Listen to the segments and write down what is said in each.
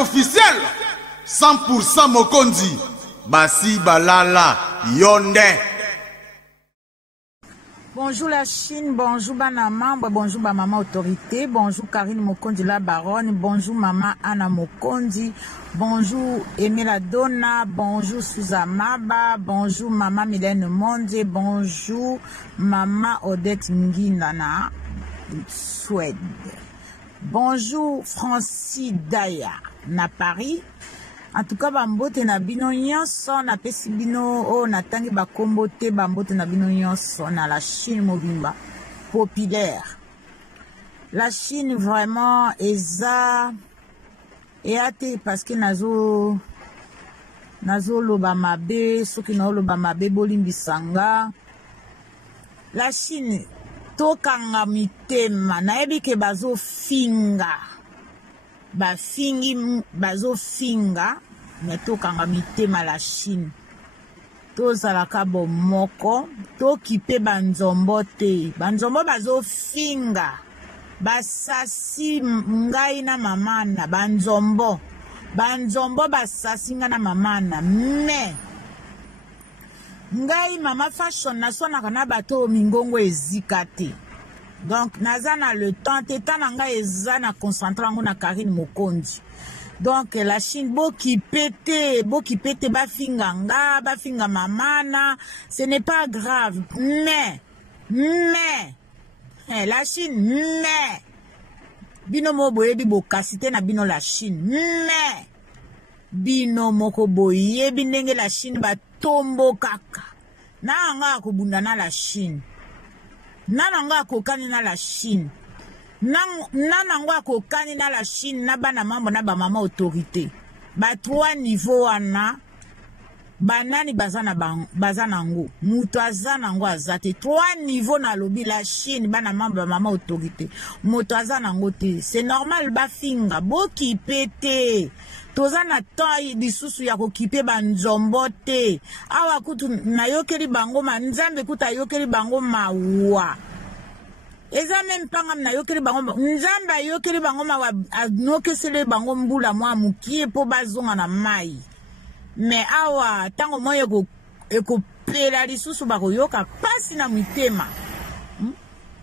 officiel 100% Mokonzi Basi Balala Yonde. Bonjour la Chine, bonjour Banama, bonjour Maman Autorité, bonjour Karine Mokondi la Baronne, bonjour Maman Anna Mokondi, bonjour Emela Donna, bonjour Suzamaba, bonjour Maman Mylène Monde, bonjour Maman Odette Ngindana, Suède. Bonjour Francis Daya, na Paris. En tout cas, bambote na bino nyonso na pesi bino o na tangi ba kombo te bambote na bino nyonso na la Chine mobimba populaire. La Chine vraiment eza eate parce que nazo loba mabe soki na loba mabe bolimbisanga. La Chine tokanga mitema na yebi ke bazo finga. Bafingi bazo finga meto kanga mitema la Chine to zalaka bomoko to kipe banzombo te banzombo bazo finga basasi ngai na mamana banzombo basasi nga na mamana me ngai mama fashion na sona kana bato mingongo ezika te. Donc, nazana le temps, tetananga ezana concentré na Karine Mokondi. Donc, la Chine, beau qui pète, bafinganga, bafinga mamana, ce n'est pas grave. Mais, la Chine, mais, bino mo boyebi bo kasite na bino la Chine, mais, bino moko boyebi ndenge la Chine ba tombo kaka. Na anga kubunda na la Chine. Nananga kokani na la Chine. Nananga kokani na la Chine na bana mambo na ba mama autorité. Ba 3 niveaux wana banani bazana ngo. Mutu azana ngo azate 3 niveaux na lobi la Chine bana mambo ba mama autorité. Mutu azana ngo te. C'est normal ba finga boki pete. Tozana tayi bisusu ya kokipe banzombo te. Awa kutu na yokeli bango ma nzambe kuta yokeli bango mawa. Eza même panga na yokeli bango nzamba yokeli bango ma anokesele bango mbula mwa mukie po bazonga na mai. Me awa tango moyo eko pela lisusu bako yoka pasi na mitema.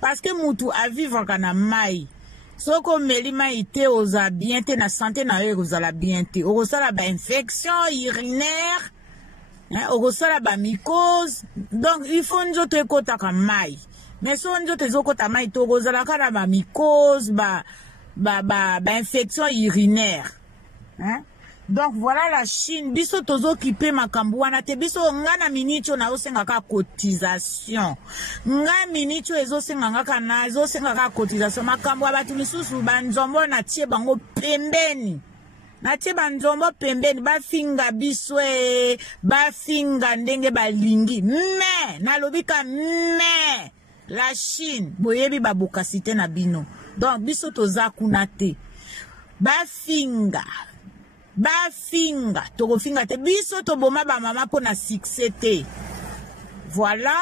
Parce que mutu a vivre kana mai. Soko melima ite oza bien te na santé na yo ozala bien te. Okosala ba infection urinaire, okosala ba mycose. Donc il faut nzoto ekota ka mai. Mais so nzoto ezokota mai to ozala kana ba mycose, ba infection urinaire. Donc voilà la Chine, biso tozo kipe makambu wana te biso ngana minicho na osenga ka cotisation. Nga minicho ezosenga ngaka na ezosenga ka cotisation makambu abatu misusu banzombo na tie bango pembeni. Na tie banzombo pembeni bafinga biswe bafinga ndenge balingi. Mais na lobika mais la Chine boyebi babukasite na bino. Donc biso toza kuna te. Bafinga, tokofinga te biso to boma ba mama po na succès te. Voilà.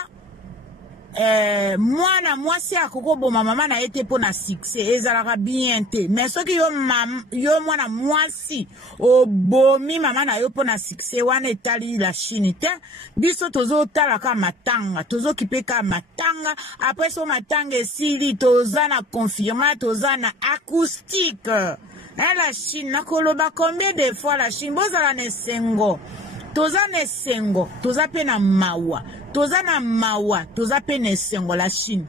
Moi si akoko boma mama na ete po na succès ezalaka bien te. Mais soki yo mwana mwasi o bomi mama na yo po na succès wana etali la Chine te. Biso tozo tala ka matanga, tozo kipeka matanga, après so matanga esili toza na confirma, toza na acoustique. La Chine, nakoloba combien de fois la Chine, bozala nesengo, toza nesengo, toza pe na mawa, toza pe nesengo la Chine.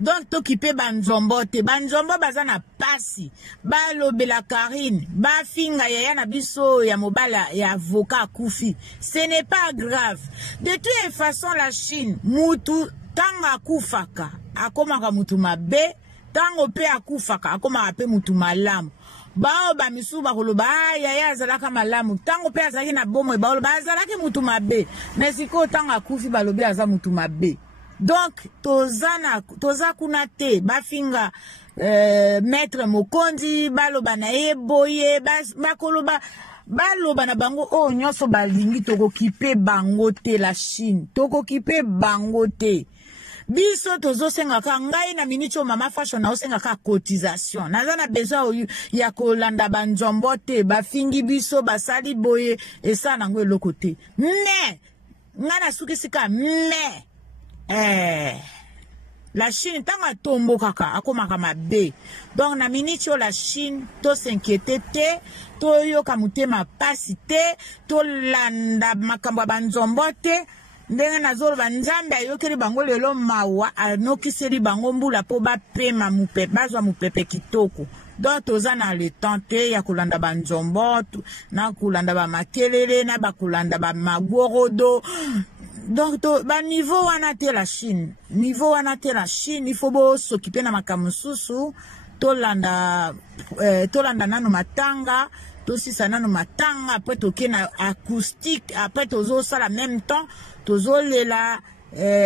Donc tokipe banzombo te, banzombo baza na pasi, balobe la Karine, bafinga ya na biso ya mobala ya avocat kufi. Ce n'est pas grave. De toute façon la Chine, mutu tanga kufaka, akomaka mutu mabe, tango pe akufaka akoma pe mutu malamu bao ba misu ba koloba ya zalaka malamu tango pe azaki na bomo bao ba zalaki mutu mabe mais siko tango akufi balobi aza mutu mabe. Donc toza kuna te bafinga maître Mokondi baloba na eboye bakoloba baloba na bango o nyonso balingi tokokipe bango te la Chine tokokipe bango te. biso tozo senga ka ngai na minicho mama fashion na osenga ka cotisation naza na besoin ya kolanda banzombo te bafingi biso basali boye esa nango eloko te ne ngana sukisika ne la Chine tanga tombo kaka akomaka mabe donc na minicho la Chine to s'inquiéter te to yoka mutema pasi te to landa makambo banzombo te ndenge nazoloba nzambe ayokeli bango lelo mawa anokiseli bango mbula po bapema mupepe bazwa mupepe kitoko donc toza na le temps te ya kolanda banzombo na kolanda bamakelele na bakolanda bamagorodo donc ba niveau wana te la Chine niveau wana te la Chine il faut bo s'occuper na makamususu tolanda nano matanga tosisa nano matanga après toke na acoustique après tozo sala même temps tozo lela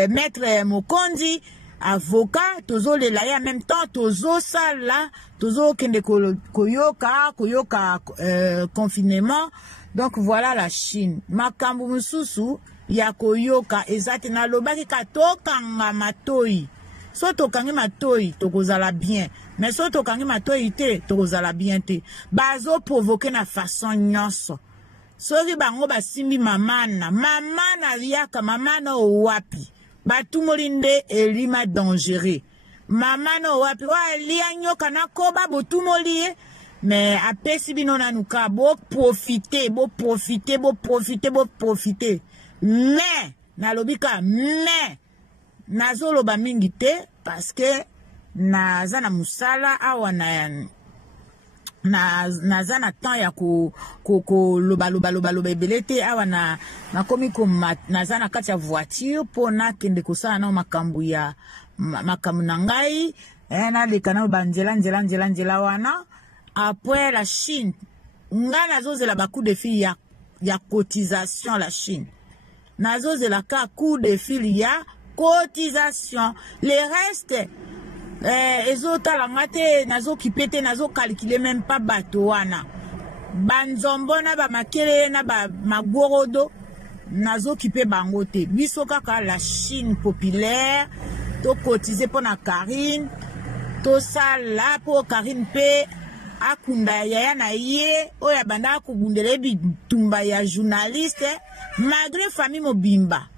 maître Mokonzi avocat tozo lela ya même temps tozo sala tozo kende koyoka confinement donc voilà la Chine makambu mususu ya koyoka ezate na lobaki katokanga matoi so tokangi matoi tokozala bien mais so tokangi matoi te tokozala bien te bazo provoquer na façon nyonso soki bango basimbi mamana liaka mamana owapi batumolinde elima dangereux mamana owapi wa lia nyoka na koba botumoli mais apesi bino nanuka bo profiter mais nalobika mais nazoloba mingi te parce que naza na musala awa naza na temps ya ko loba ebele te awa nakomi naza na kati ya voiture po nakende kosala nao makambo na ngai naleka nao banzela wana après la Chine nga nazozela bacoup de fil ya cotisation la Chine nazozela ka coup de fil ya cotisation le reste ezotalanga te nazokipe te nazocalcule même pas bato wana banzombo na bamakele na bamagorodo nazokipe bango te biso kaka la Chine populaire to cotiser pour na Karine to sala pour Karine pe akunda yaya na ye oya banda kubundele bitumba ya journaliste malgré famille mobimba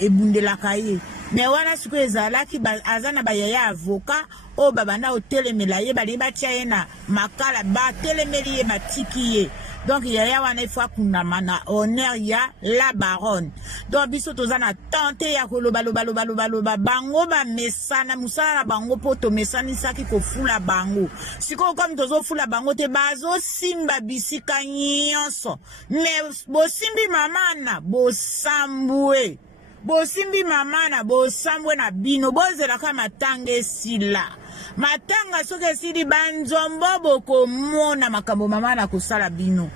ebundelaka ye mais wana siku ezalaki azana bayaya avocat o babanda otelemela ye bali batia ye na makala batelemeli ye batiki ye donc yaya wana il faut akundama na honneur ya la baronne donc biso toza na tante ya koloba bango bamesana musala na bango po tomesanisaki kofula bango sikoyo comme tozofula bango te bazosimba bisika nyonso mais bosimbi mamana bosambwe na bino bozelaka matanga esila matanga soki esili banzombo bokomona makambo mamana kosala bino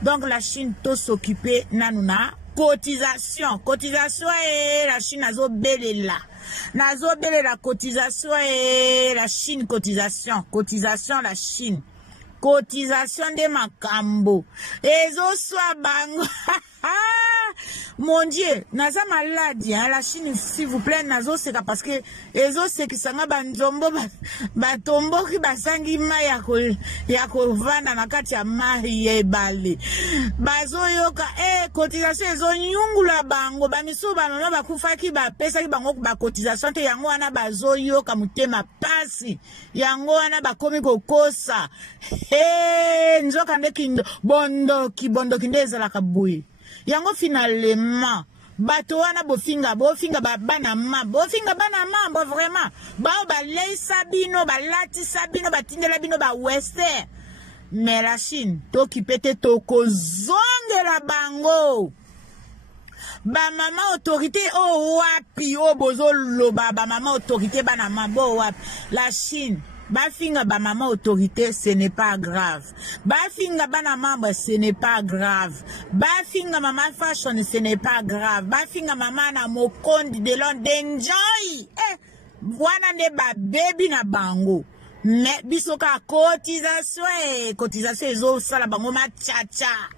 donc la Chine to s'occuper nanu na cotisation la Chine nazobelela cotisation la Chine cotisation la Chine cotisation de makambo ezoswa bango mon Dieu naza maladi la Chine s'il vous plaît nazoseka parce que ezosekisanga banzombo batomboki basangi mai ya kovanda na kati ya mai yebale bazoyoka cotisation ezonyungula bango bamisu bamama bakufaki bapesaki bango bacotisation te yango wana bazoyoka mutema pasi yango wana bakomi kokosa nzoka nde bondoki nde ezalaka boye yango finalement bato wana bofinga bana ma bo vraiment bao baleisa bino balatisa bino batindela bino ba western mais la Chine tokipete tokozongela bango ba mama autorité wapi bozoloba ba mama autorité bana mabo wapi la Chine bafinga ba mama autorité ce n'est pas grave bafinga bana membre ce n'est pas grave bafinga mama fashion ce n'est pas grave bafinga mama na Mokondi de d'enjoy wana ne ba baby na bango mais bisoka cotisation ezo sala bango machacha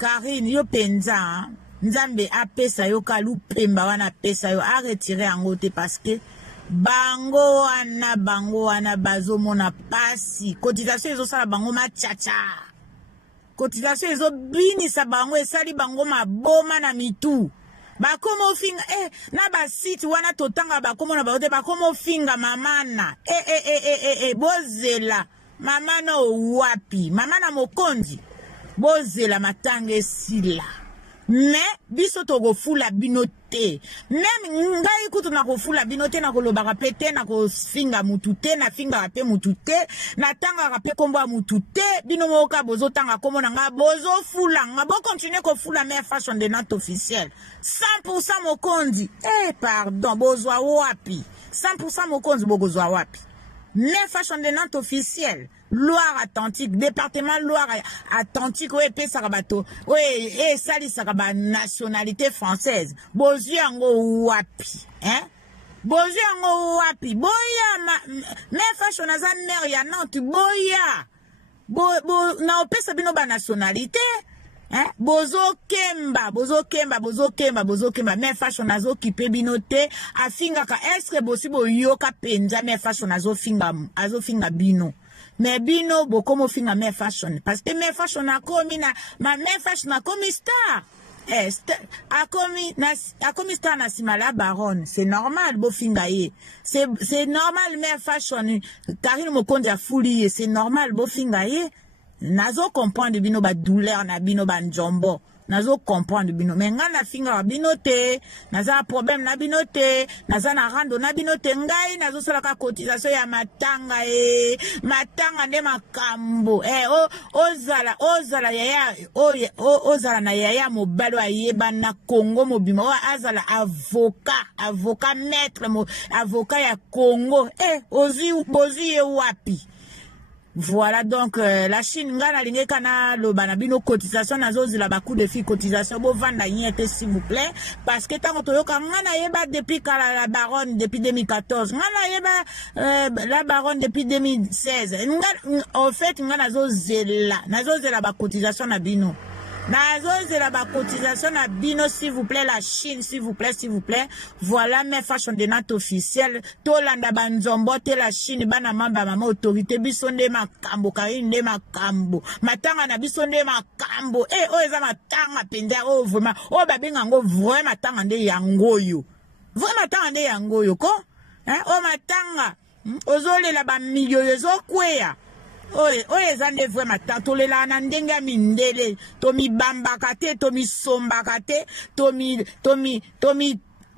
Karine yo penza nzambe apesa yo kalu pemba wana apesa yo a retirer yango te parce que bango wana bazomona pasi cotisation ezosala bango machacha cotisation ezobinisa bango esali bango maboma na mitu bakoma ofinga na basite wana totanga bakoma na baote bakoma ofinga mamana bozela mamana wapi mamana mokonzi bozela matanga esila mais biso tokofula bino te même ngai kutu nakofula bino te nakolobaka pe te nakofinga mutu te nafingaka pe mutu te natangaka pe kombo ya mutu te bino moka bozotanga kombo na nga bozofula nga bokontinue kofula Mère Fashion de Nantes officielle 100% mokonzi pardon bozwa wapi 100% mokonzi bokozwa wapi Mère Fashion de Nantes officielle Loire-Atlantique, département Loire-Atlantique, oui, Pesarabato, oui, sali saraba nationalité française. Boziango wapi, hein? Boziango wapi, boya, Mère Fashion naza mère ya Nantes, boya. Na opesa bino ba nationalité, hein? Bozo kemba, Mère Fashion nazo kipe binote, afinga ka estre bosi bo yoka penza Mère Fashion nazo finga bino. Mais bino bokomo finga Mère Fashion parce que Mère Fashion a commis ma Mère Fashion a commis star a commis star na simala baronne c'est normal bo finga ye c'est normal Mère Fashion Karine Mokonzi a fouli c'est normal bo finga ye nazo comprendre bino ba douleur na bino ba njombo nazo comprendre bino mais nga na finga bino te naza problème na bino te naza na rando na bino te ngai nazo sala ka cotisation ya matanga matanga nde makambo ozala yaya ozala na yaya mobalo ayeba na Congo mobima azala avocat maître avocat ya Congo bozi wapi. Voilà donc la Chine ngana linge kana loba bino cotisation nazo zila ba coup de fil cotisation bo vanda yete s'il vous plaît parce que tango toyoka ngana yeba depuis la baronne depuis 2014 ngana yeba la baronne depuis 2016 en fait ngana nazo zela ba cotisation na bino nazozela ba cotisation na bino s'il vous plaît la Chine s'il vous plaît voilà Mère Fashion de Nantes officielle tolanda banzombo te la Chine bana mamba mama autorité biso nde makambo Karine nde makambo matanga na biso nde makambo eza matanga penda vraiment babenga ngo vraiment matanga nde yangoyo ko matanga ozolela ba milieu ezokweya oye zande vraiment tatolela na ndenge mindele tomi bambaka te tomi sombaka te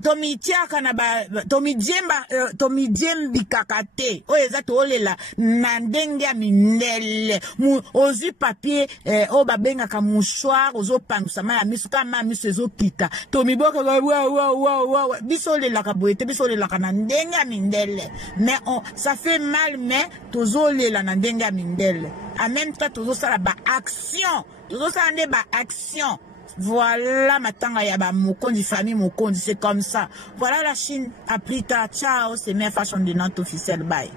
tomi tiaka na tomi djembikaka te oye za tolela na ndenge mindele ozi papier babengaka mouchoir ozopangusa ma ya misu kama misu ezokita tomi boka wa biso lelaka boye te biso lelaka na ndenge mindele mais ça fait mal mais tozolela na ndenge mindele en même temps tozosala ba action voilà matanga ya ba mokonzi famille mokonzi c'est comme ça voilà la Chine à plus tard ciao c'est Mère Fashion de Nantes officielle bye.